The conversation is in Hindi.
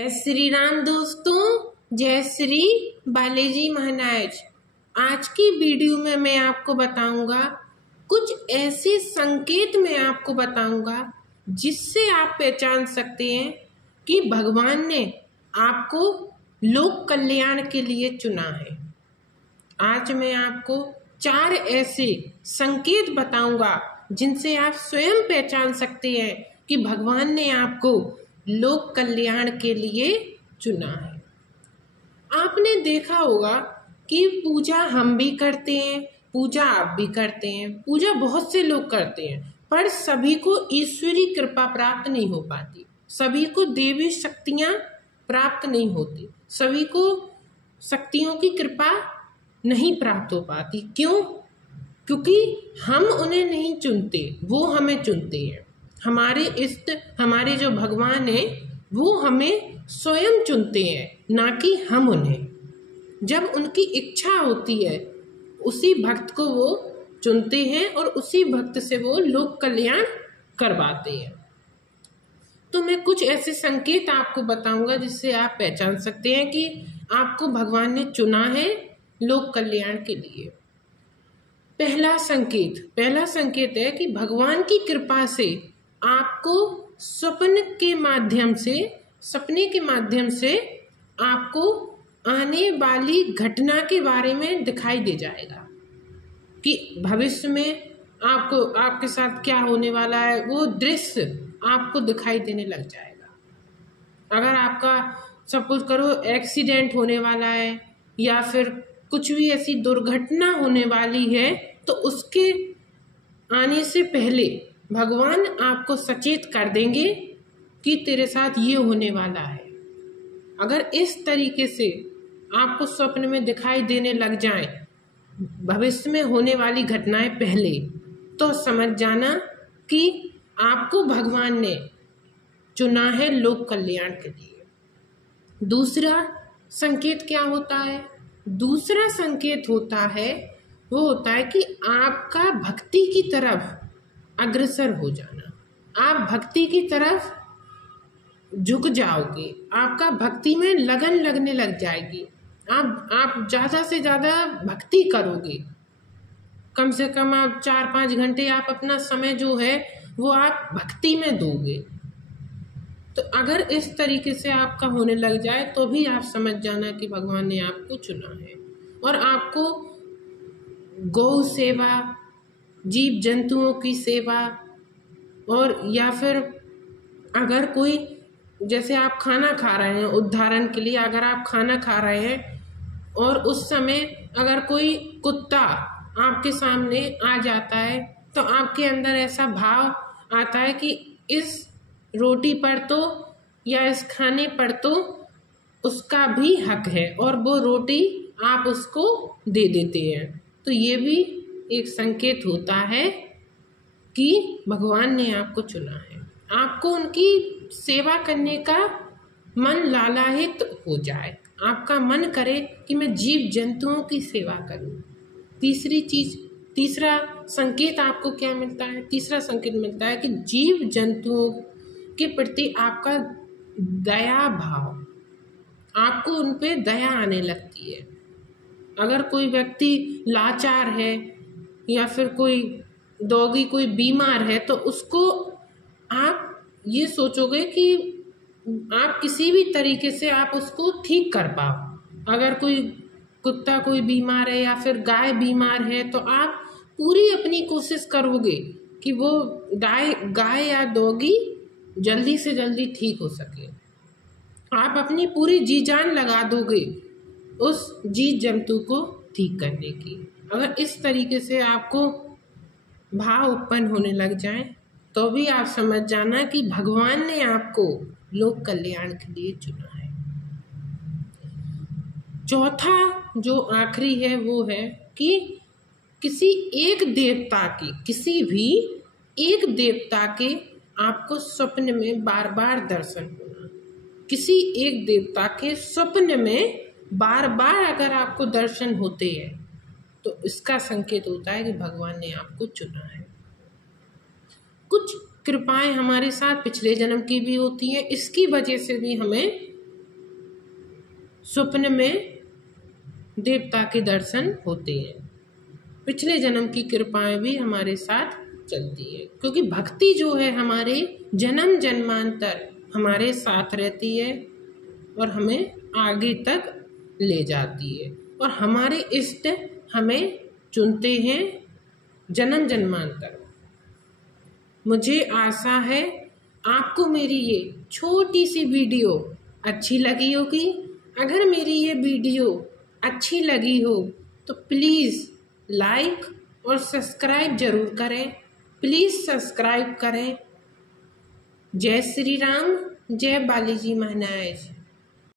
जय श्री राम दोस्तों, जय श्री बालाजी महाराज। आज की वीडियो में मैं आपको बताऊंगा कुछ ऐसे संकेत मैं आपको बताऊंगा जिससे आप पहचान सकते हैं कि भगवान ने आपको लोक कल्याण के लिए चुना है। आज मैं आपको 4 ऐसे संकेत बताऊंगा जिनसे आप स्वयं पहचान सकते हैं कि भगवान ने आपको लोक कल्याण के लिए चुना है। आपने देखा होगा कि पूजा हम भी करते हैं, पूजा आप भी करते हैं, पूजा बहुत से लोग करते हैं, पर सभी को ईश्वरीय कृपा प्राप्त नहीं हो पाती, सभी को देवी शक्तियां प्राप्त नहीं होती, सभी को शक्तियों की कृपा नहीं प्राप्त हो पाती। क्यों? क्योंकि हम उन्हें नहीं चुनते, वो हमें चुनते हैं। हमारे इष्ट, हमारे जो भगवान है वो हमें स्वयं चुनते हैं, ना कि हम उन्हें। जब उनकी इच्छा होती है उसी भक्त को वो चुनते हैं और उसी भक्त से वो लोक कल्याण करवाते हैं। तो मैं कुछ ऐसे संकेत आपको बताऊंगा जिससे आप पहचान सकते हैं कि आपको भगवान ने चुना है लोक कल्याण के लिए। पहला संकेत है कि भगवान की कृपा से आपको सपने के माध्यम से आपको आने वाली घटना के बारे में दिखाई दे जाएगा कि भविष्य में आपको आपके साथ क्या होने वाला है, वो दृश्य आपको दिखाई देने लग जाएगा। अगर आपका सपोज करो एक्सीडेंट होने वाला है या फिर कुछ भी ऐसी दुर्घटना होने वाली है, तो उसके आने से पहले भगवान आपको सचेत कर देंगे कि तेरे साथ ये होने वाला है। अगर इस तरीके से आपको स्वप्न में दिखाई देने लग जाए भविष्य में होने वाली घटनाएं पहले, तो समझ जाना कि आपको भगवान ने चुना है लोक कल्याण के लिए। दूसरा संकेत क्या होता है? दूसरा संकेत होता है कि आपका भक्ति की तरफ अग्रसर हो जाना। आप भक्ति की तरफ झुक जाओगे, आपका भक्ति में लगन लगने लग जाएगी। आप ज़्यादा से ज़्यादा भक्ति करोगे। कम से कम आप 4-5 घंटे आप अपना समय जो है वो आप भक्ति में दोगे। तो अगर इस तरीके से आपका होने लग जाए तो भी आप समझ जाना कि भगवान ने आपको चुना है। और आपको गौ सेवा, जीव जंतुओं की सेवा, और या फिर अगर कोई, जैसे आप खाना खा रहे हैं, उदाहरण के लिए अगर आप खाना खा रहे हैं और उस समय अगर कोई कुत्ता आपके सामने आ जाता है तो आपके अंदर ऐसा भाव आता है कि इस रोटी पर तो या इस खाने पर तो उसका भी हक है और वो रोटी आप उसको दे देते हैं। तो ये भी एक संकेत होता है कि भगवान ने आपको चुना है। आपको उनकी सेवा करने का मन लालायित हो जाए, आपका मन करे कि मैं जीव जंतुओं की सेवा करूं। तीसरा संकेत आपको क्या मिलता है? तीसरा संकेत मिलता है कि जीव जंतुओं के प्रति आपका दया भाव, आपको उन पे दया आने लगती है। अगर कोई व्यक्ति लाचार है या फिर कोई डॉगी कोई बीमार है तो उसको आप ये सोचोगे कि आप किसी भी तरीके से आप उसको ठीक कर पाओ। अगर कोई कुत्ता कोई बीमार है या फिर गाय बीमार है तो आप पूरी अपनी कोशिश करोगे कि वो गाय या डॉगी जल्दी से जल्दी ठीक हो सके। आप अपनी पूरी जी जान लगा दोगे उस जीव जंतु को ठीक करने की। अगर इस तरीके से आपको भाव उत्पन्न होने लग जाए तो भी आप समझ जाना कि भगवान ने आपको लोक कल्याण के लिए चुना है। चौथा जो आखिरी है वो है कि किसी एक देवता के आपको स्वप्न में बार बार दर्शन होना। किसी एक देवता के स्वप्न में बार बार अगर आपको दर्शन होते हैं तो इसका संकेत होता है कि भगवान ने आपको चुना है। कुछ कृपाएं हमारे साथ पिछले जन्म की भी होती हैं, इसकी वजह से भी हमें स्वप्न में देवता के दर्शन होते हैं। पिछले जन्म की कृपाएं भी हमारे साथ चलती है, क्योंकि भक्ति जो है हमारे जन्म जन्मांतर हमारे साथ रहती है और हमें आगे तक ले जाती है, और हमारे इष्ट हमें चुनते हैं जन्म जन्मांतर। मुझे आशा है आपको मेरी ये छोटी सी वीडियो अच्छी लगी होगी। अगर मेरी ये वीडियो अच्छी लगी हो तो प्लीज़ लाइक और सब्सक्राइब ज़रूर करें। प्लीज़ सब्सक्राइब करें। जय श्री राम, जय बालाजी महाराज।